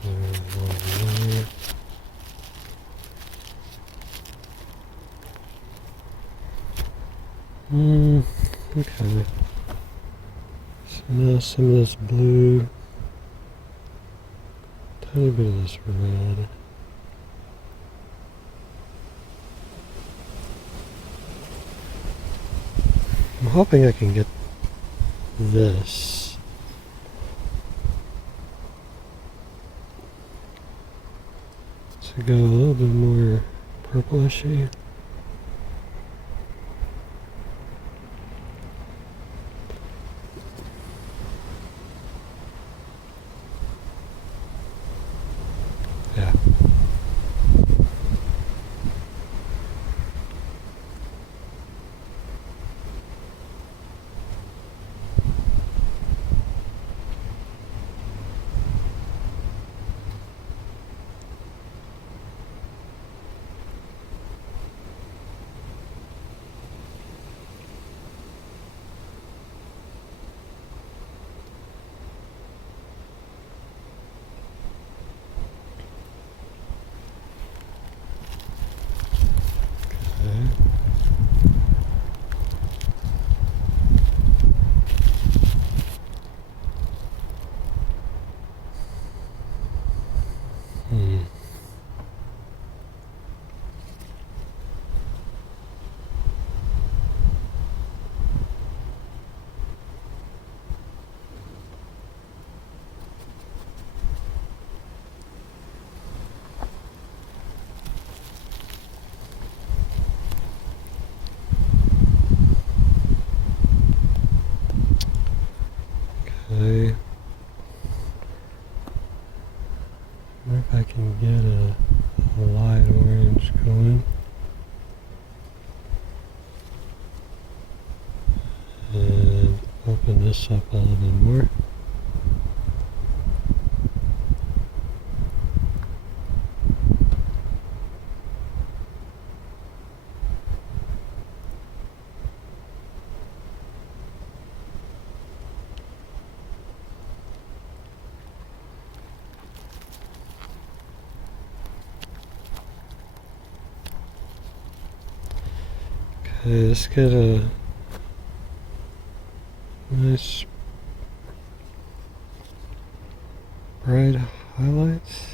There's one more. Okay. So now some of this blue, tiny bit of this red. I'm hoping I can get this to go a little bit more purplishy. Yeah. Okay. I wonder if I can get a light orange going. And open this up a little bit more. Okay, let's get a nice bright highlights.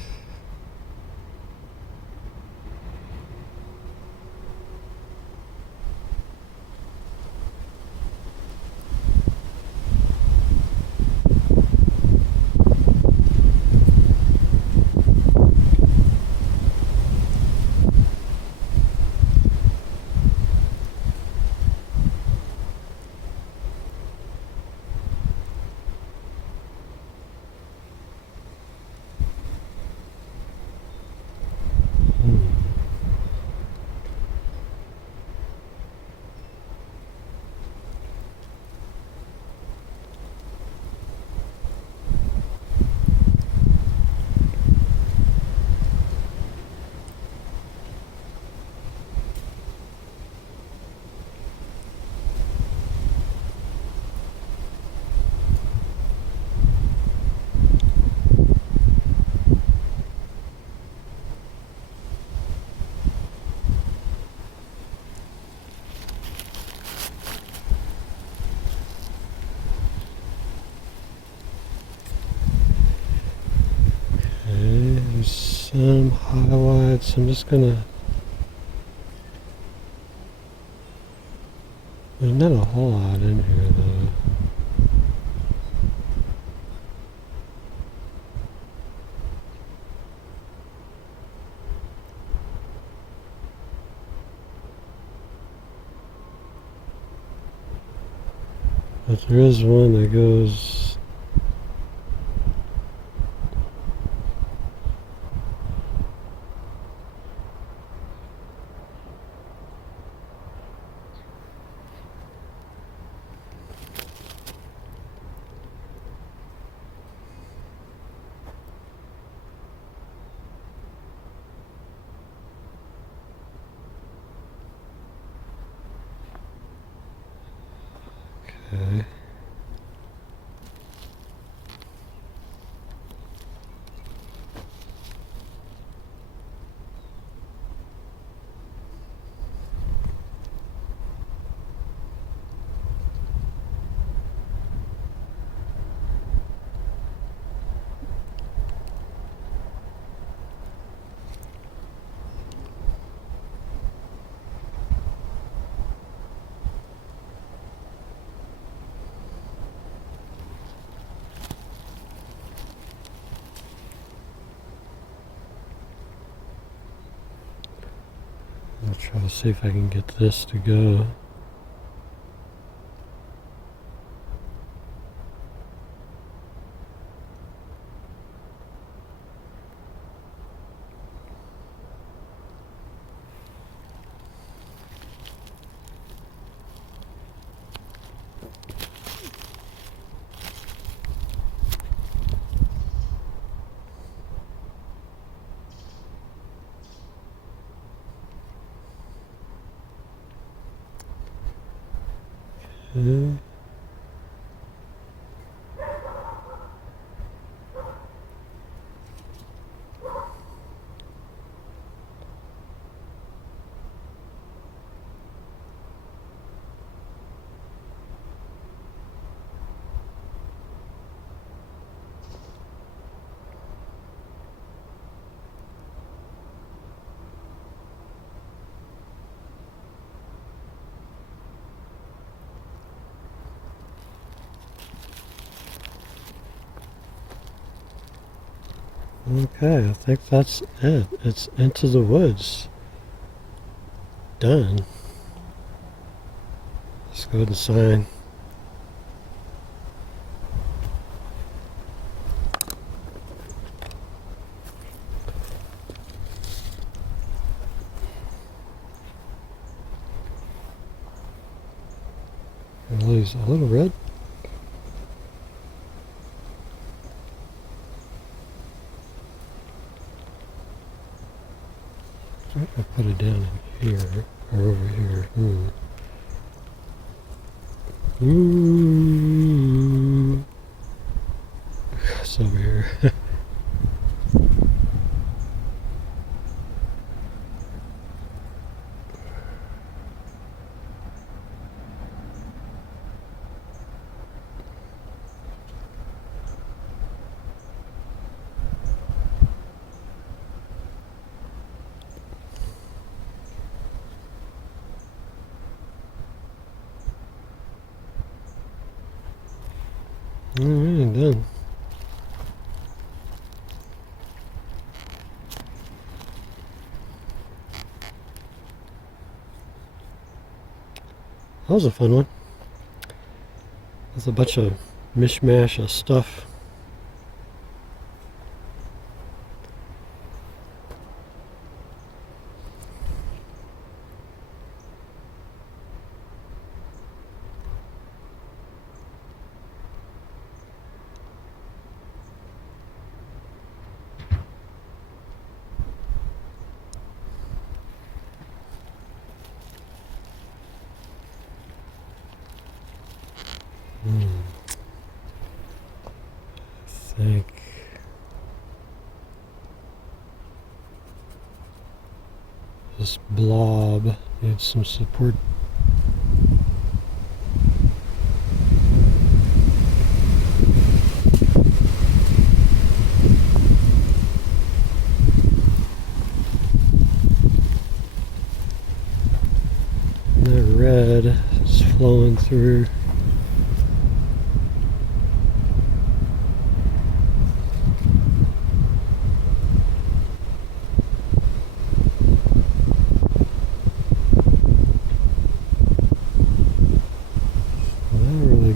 Some highlights. I'm just gonna. There's not a whole lot in here though. But there is one that goes. Okay. I'll try to see if I can get this to go. Okay. Okay, I think that's it. It's Into the Woods. Done. Let's go ahead and sign. Lose a little red. I put it down in here or over here. Ooh. It's over here. Alright, done. That was a fun one. There's a bunch of mishmash of stuff. I think this blob needs some support. And that red is flowing through.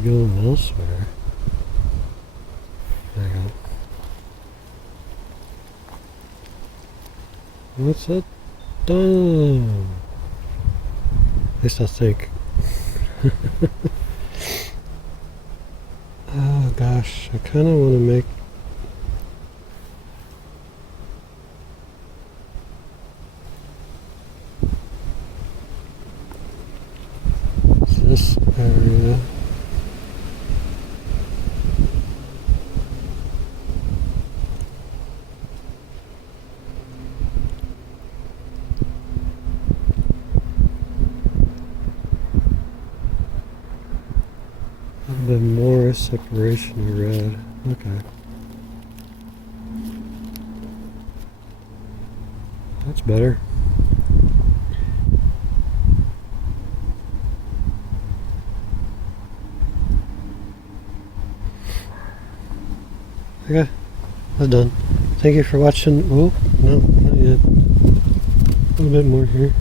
Going elsewhere. There you go. What's that done? At least I think. Oh gosh, I kind of want to make this area. A bit more separation of red. Okay. That's better. Okay, that's done. Thank you for watching. Oh, no, not yet. A little bit more here.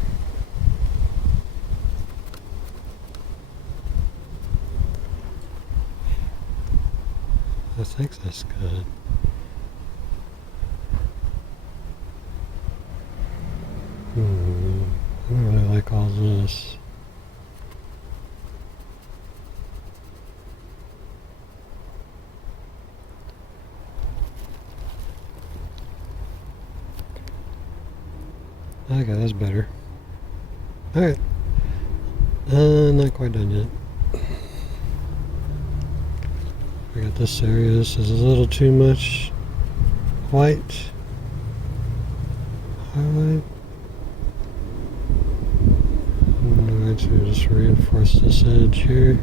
I think that's good. I don't really like all this. Okay, that's better. Alright. Not quite done yet. I got this area. This is a little too much white highlight. I'm going to just reinforce this edge here.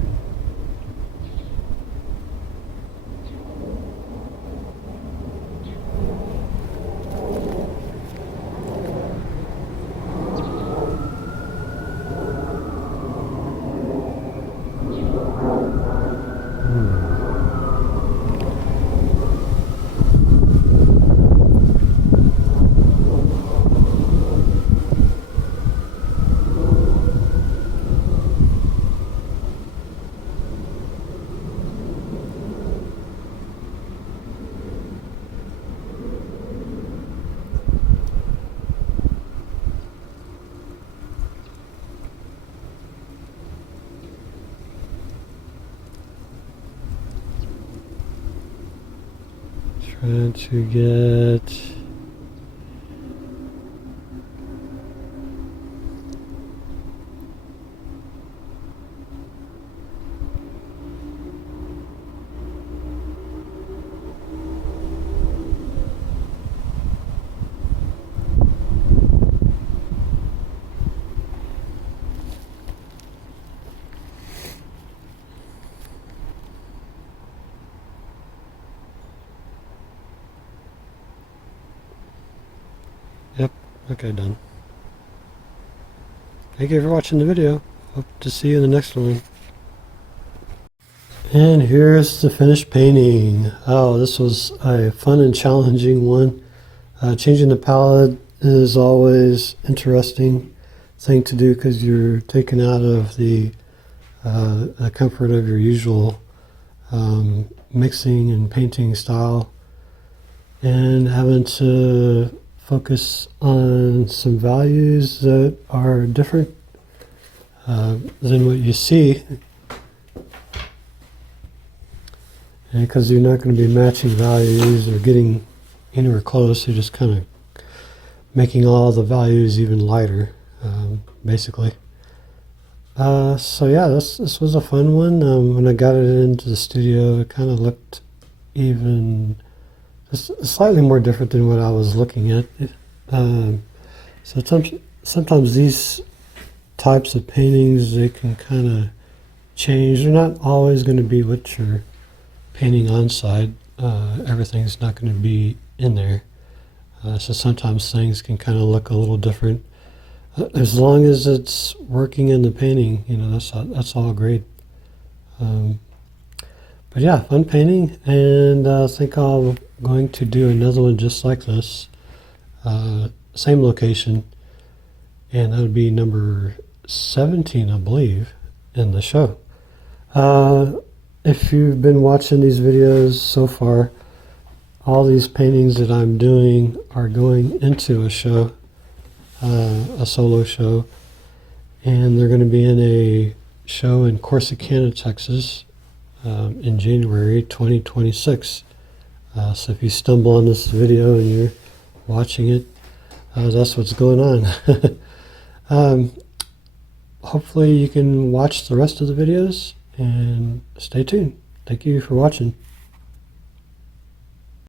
Trying to get Yep, okay, done. Thank you for watching the video. Hope to see you in the next one. And here's the finished painting. Oh, this was a fun and challenging one. Changing the palette is always interesting thing to do because you're taken out of the comfort of your usual mixing and painting style and having to focus on some values that are different than what you see, and because you're not going to be matching values or getting anywhere close, you're just kind of making all the values even lighter, basically. So yeah, this was a fun one. When I got it into the studio, it kind of looked even just slightly more different than what I was looking at. So sometimes these types of paintings, they can kind of change. They're not always going to be what you're painting on site. Everything's not going to be in there. So sometimes things can kind of look a little different. As long as it's working in the painting, you know, that's all great. But yeah, fun painting, and I think I'm going to do another one just like this, same location, and that would be number 17, I believe, in the show. If you've been watching these videos so far, all these paintings that I'm doing are going into a show, a solo show, and they're going to be in a show in Corsicana, Texas, in January 2026. So if you stumble on this video and you're watching it, that's what's going on. Hopefully you can watch the rest of the videos and stay tuned. Thank you for watching.